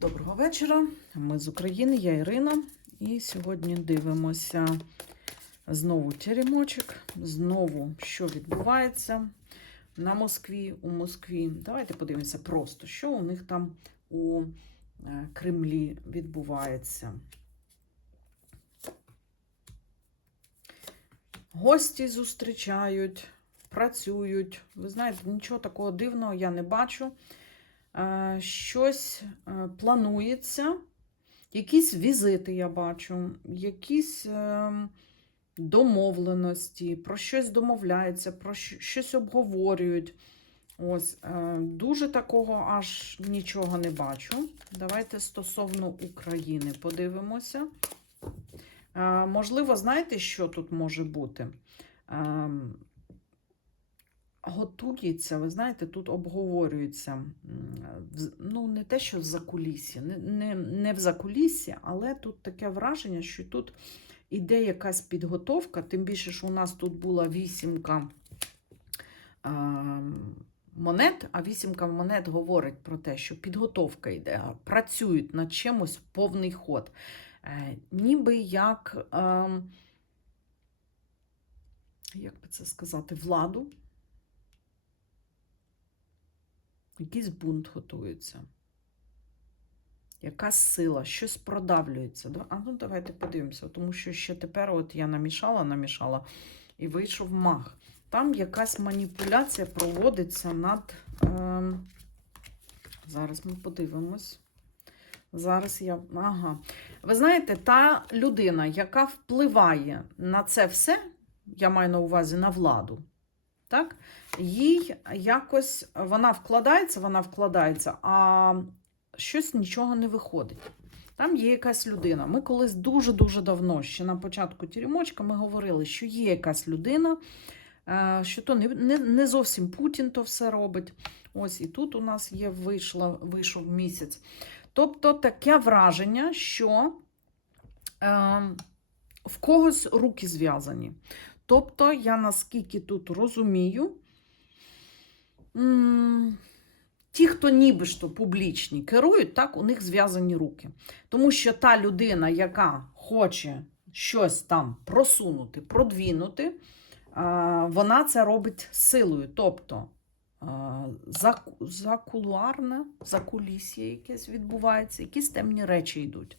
Доброго вечора. Ми з України, я Ірина. І сьогодні дивимося знову теремочок, знову, що відбувається на Москві, у Москві. Давайте подивимося просто, що у них там у е, Кремлі відбувається. Гості зустрічають, працюють. Ви знаєте, нічого такого дивного я не бачу. Е, Щось е, планується, якісь візити я бачу, якісь е, домовленості, про щось домовляються, про щось обговорюють. Ось, е, дуже такого аж нічого не бачу. Давайте стосовно України подивимося. Можливо, знаєте, що тут може бути? Готується, ви знаєте, тут обговорюється, ну, не те, що в закулісі, не, не, не в закулісі, але тут таке враження, що тут іде якась підготовка, тим більше, що у нас тут була вісімка монет, а вісімка монет говорить про те, що підготовка йде, працюють над чимось повний ход. Е, ніби як, ем, як би це сказати, владу. Якийсь бунт готується. Якась сила, щось продавлюється. Да? А ну давайте подивимося, тому що ще тепер от я намішала, намішала і вийшов маг. Там якась маніпуляція проводиться над. ем, Зараз ми подивимось. Зараз я. Ага. Ви знаєте, та людина, яка впливає на це все, я маю на увазі на владу, так? їй якось вона вкладається, вона вкладається, а щось нічого не виходить. Там є якась людина. Ми колись дуже-дуже давно, ще на початку тірімочка, ми говорили, що є якась людина, е, що то не, не, не зовсім Путін то все робить. Ось і тут у нас є вийшла, вийшов місяць. Тобто таке враження, що е, в когось руки зв'язані. Тобто, я наскільки тут розумію, ті, хто ніби то публічні керують, так, у них зв'язані руки. Тому що та людина, яка хоче щось там просунути, продвинути, вона це робить силою. Тобто заку- закулуарне, закулісся якесь відбувається, якісь темні речі йдуть.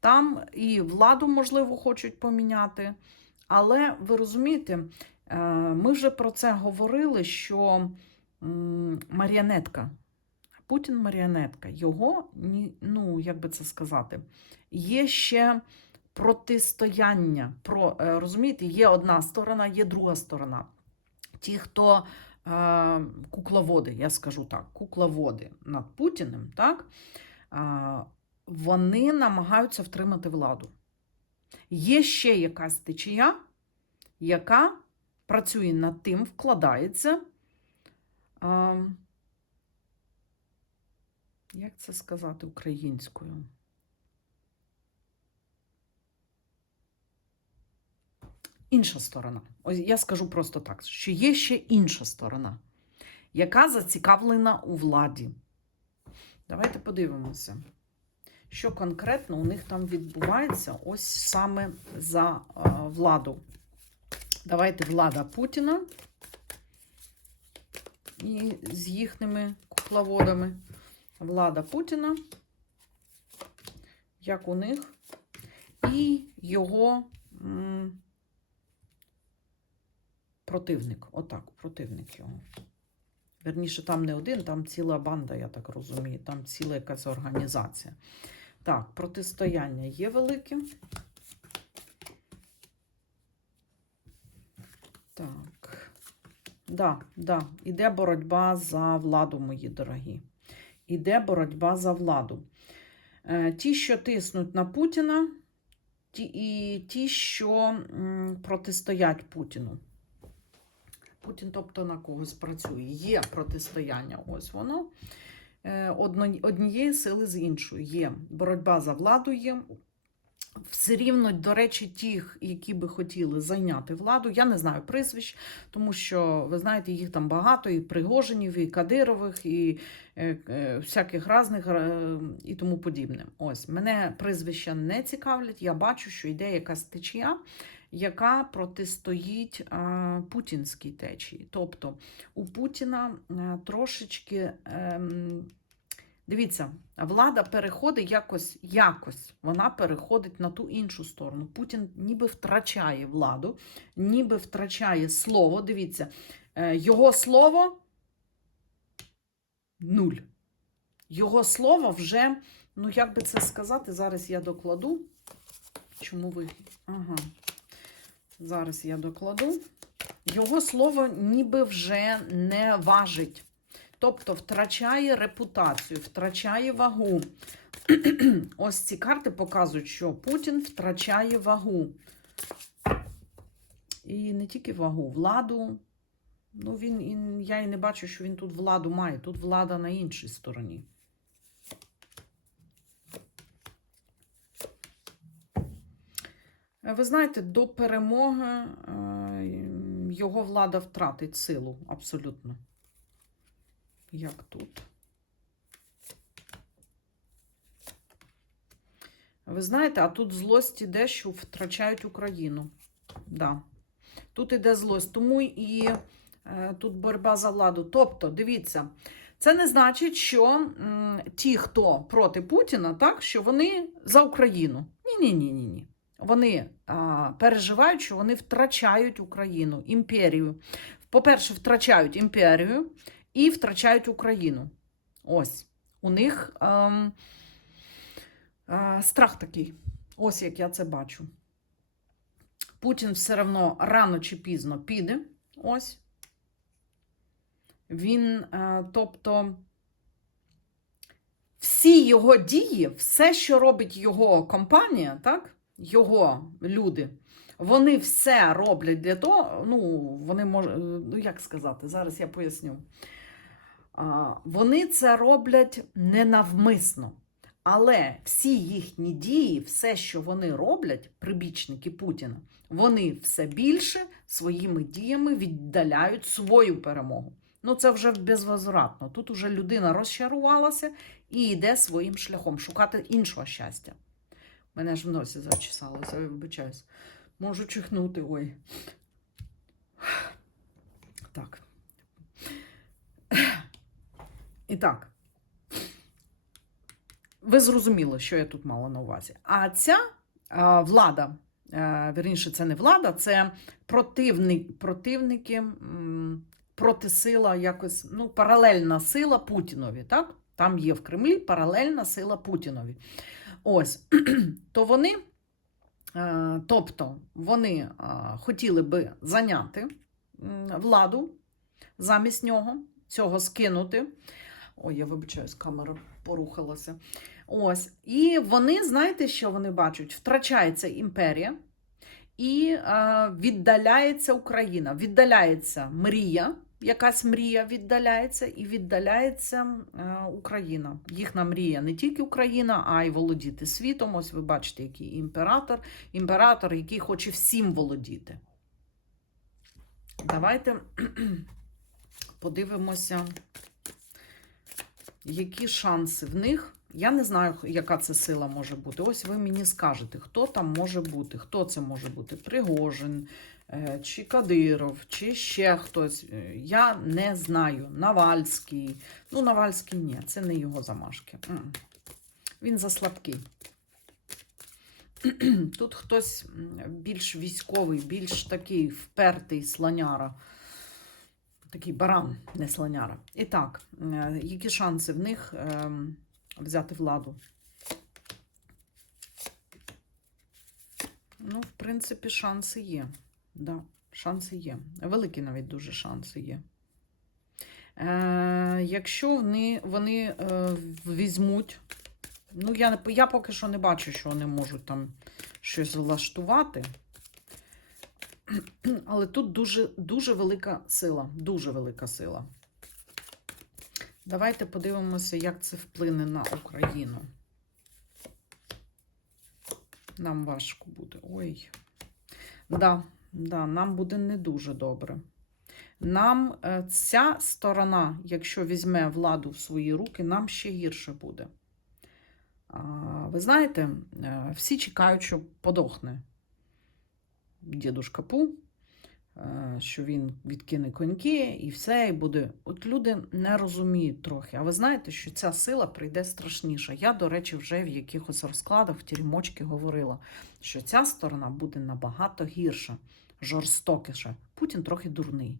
Там і владу, можливо, хочуть поміняти. Але ви розумієте, е, ми вже про це говорили, що маріонетка, Путін маріонетка, його, ну, як би це сказати, є ще протистояння. Про, е, розумієте, є одна сторона, є друга сторона. Ті, хто е, кукловоди, я скажу так, кукловоди над Путіним, так, вони намагаються втримати владу. Є ще якась течія, яка працює над тим, вкладається. А, як це сказати українською? Інша сторона. Ось я скажу просто так, що є ще інша сторона, яка зацікавлена у владі. Давайте подивимося що конкретно у них там відбувається ось саме за е, владу. Давайте влада Путіна і з їхніми кукловодами. Влада Путіна, як у них, і його м, противник. Отак, противник його. Верніше, там не один, там ціла банда, я так розумію, там ціла якась організація. Так, протистояння є великим. Так. Да, да, іде боротьба за владу, мої дорогі. Іде боротьба за владу. Е, ті, що тиснуть на Путіна, ті, і ті, що протистоять Путіну. Путін, тобто, на когось працює. Є протистояння, ось воно. Е, однієї сили з іншою. Є боротьба за владу є. все рівно, до речі, тих, які би хотіли зайняти владу, я не знаю прізвищ, тому що ви знаєте, їх там багато, і Пригожинів, і Кадирових, і е, е, всяких разних і тому подібне. Ось мене прізвища не цікавлять. Я бачу, що йде якась течія, яка протистоїть путінській течії. Тобто у Путіна е, трошечки. ем, Дивіться, влада переходить якось, якось вона переходить на ту іншу сторону. Путін ніби втрачає владу, ніби втрачає слово. Дивіться, е, його слово нуль. Його слово вже, ну як би це сказати, зараз я докладу. Чому ви? Ага. Зараз я докладу. Його слово ніби вже не важить. Тобто втрачає репутацію, втрачає вагу. Ось ці карти показують, що Путін втрачає вагу. І не тільки вагу, владу. Ну, він, я і не бачу, що він тут владу має. Тут влада на іншій стороні. Ви знаєте, до перемоги е, його влада втратить силу абсолютно. Як тут? Ви знаєте, а тут злость іде, що втрачають Україну. Да. Тут іде злость. Тому і е, тут боротьба за владу. Тобто, дивіться, це не значить, що м, ті, хто проти Путіна, так, що вони за Україну. Ні-ні-ні. ні. Вони а, переживають, що вони втрачають Україну, імперію. По-перше, втрачають імперію і втрачають Україну. Ось. У них ем, е, страх такий. Ось як я це бачу. Путін все одно рано чи пізно піде. Ось. Він, е, тобто, всі його дії, все, що робить його компанія, так, його люди, вони все роблять для того, ну, вони можуть, ну як сказати, зараз я поясню. А, Вони це роблять ненавмисно. Але всі їхні дії, все, що вони роблять, прибічники Путіна, вони все більше своїми діями віддаляють свою перемогу. Ну, це вже безвозвратно. Тут уже людина розчарувалася і йде своїм шляхом шукати іншого щастя. Мене ж в носі зачесалося, вибачаюсь. Можу чихнути, ой. Так. І так. Ви зрозуміли, що я тут мала на увазі. А ця а, влада, а, вірніше, це не влада, це противник, противники, протисила якось, ну, паралельна сила Путінові. так? Там є в Кремлі паралельна сила Путінові. Ось, то вони, е, тобто, вони е, хотіли би зайняти владу замість нього, цього скинути. Ой, я вибачаюсь, камера порухалася. Ось. І вони, знаєте, що вони бачать? Втрачається імперія і е, віддаляється Україна, віддаляється мрія, якась мрія віддаляється, і віддаляється е, Україна. Їхня мрія не тільки Україна, а й володіти світом. Ось ви бачите, який імператор, імператор, який хоче всім володіти. Давайте подивимося, які шанси в них. Я не знаю, яка це сила може бути. Ось ви мені скажете, хто там може бути, хто це може бути? Пригожин, е, чи Кадиров, чи ще хтось. Е, Я не знаю. Навальський. Ну, Навальський ні, це не його замашки. Він заслабкий. Тут хтось більш військовий, більш такий впертий слоняра. Такий баран, не слоняра. І так, е, які шанси в них ем, взяти владу? Ну, в принципі, шанси є. Да, шанси є. Великі навіть дуже шанси є. Е, якщо вони, вони е, візьмуть, ну, я, я поки що не бачу, що вони можуть там щось влаштувати. Але тут дуже, дуже велика сила. Дуже велика сила. Давайте подивимося, як це вплине на Україну. Нам важко буде. Ой. Да, да, нам буде не дуже добре. Нам е, ця сторона, якщо візьме владу в свої руки, нам ще гірше буде. Ви знаєте, е, всі чекають, що подохне дідушка Пу, що він відкине коньки і все, і буде. От люди не розуміють трохи. А ви знаєте, що ця сила прийде страшніша. Я, до речі, вже в якихось розкладах в тірімочки говорила, що ця сторона буде набагато гірша, жорстокіша. Путін трохи дурний.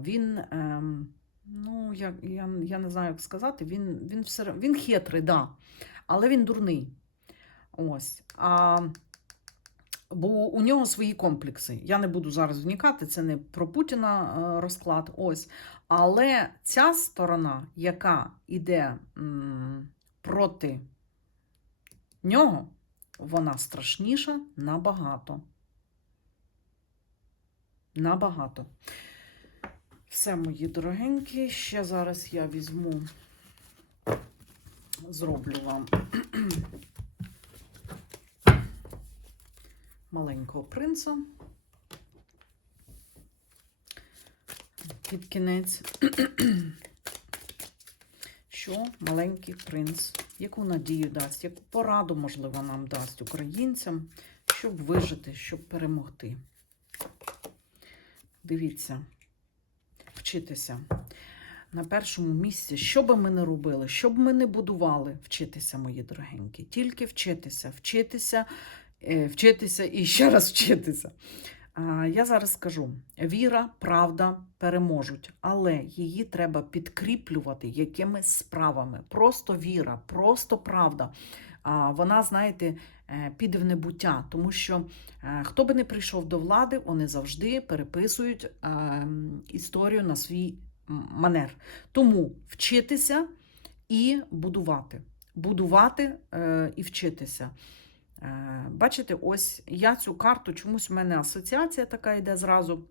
Він. ем, Ну, я, я, я не знаю, як сказати, він, він, все, він хитрий, да, але він дурний. Ось. А, бо у нього свої комплекси. Я не буду зараз вникати, це не про Путіна е, розклад. Ось. Але ця сторона, яка йде проти нього, вона страшніша набагато. Набагато. Все, мої дорогенькі. Ще зараз я візьму, зроблю вам маленького принца. Під кінець. Що маленький принц, яку надію дасть, яку пораду, можливо, нам дасть українцям, щоб вижити, щоб перемогти. Дивіться, вчитися. На першому місці, що би ми не робили, що б ми не будували, вчитися, мої дорогенькі. Тільки вчитися, вчитися, вчитися і ще раз вчитися. Я зараз скажу: віра, правда переможуть, але її треба підкріплювати якимись справами. Просто віра, просто правда. Вона, знаєте, е, піде в небуття, тому що е, хто би не прийшов до влади, вони завжди переписують е, історію на свій манер. Тому вчитися і будувати. Будувати е, і вчитися. Е, Бачите, ось я цю карту, чомусь в мене асоціація така йде зразу.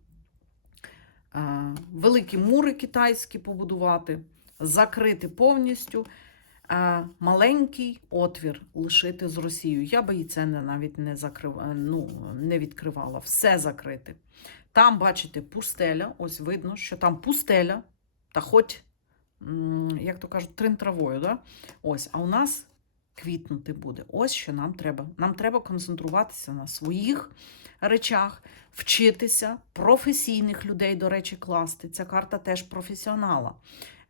Е, Великі мури китайські побудувати, закрити повністю, е, маленький отвір лишити з Росією. Я би і це навіть не, закрив, ну, не відкривала. Все закрити. Там, бачите, пустеля. Ось видно, що там пустеля, та хоч, як то кажуть, трин травою. Да? Ось, а у нас квітнути буде. Ось що нам треба. Нам треба концентруватися на своїх речах, вчитися, професійних людей, до речі, класти. Ця карта теж професіонала.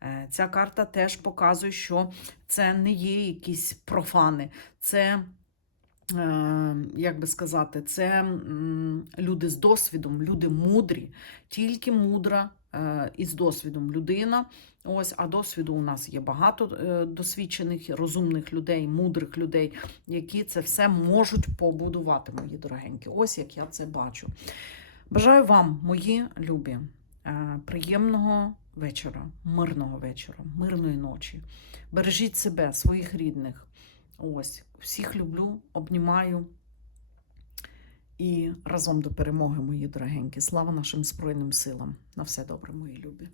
Е, Ця карта теж показує, що це не є якісь профани, це. е, Як би сказати, це люди з досвідом, люди мудрі, тільки мудра е, і з досвідом людина. Ось, а досвіду у нас є багато е, досвідчених, розумних людей, мудрих людей, які це все можуть побудувати, мої дорогенькі. Ось як я це бачу. Бажаю вам, мої любі, е, приємного вечора, мирного вечора, мирної ночі. Бережіть себе, своїх рідних. Ось, всіх люблю, обнімаю. І разом до перемоги, мої дорогенькі. Слава нашим Збройним силам. На все добре, мої любі.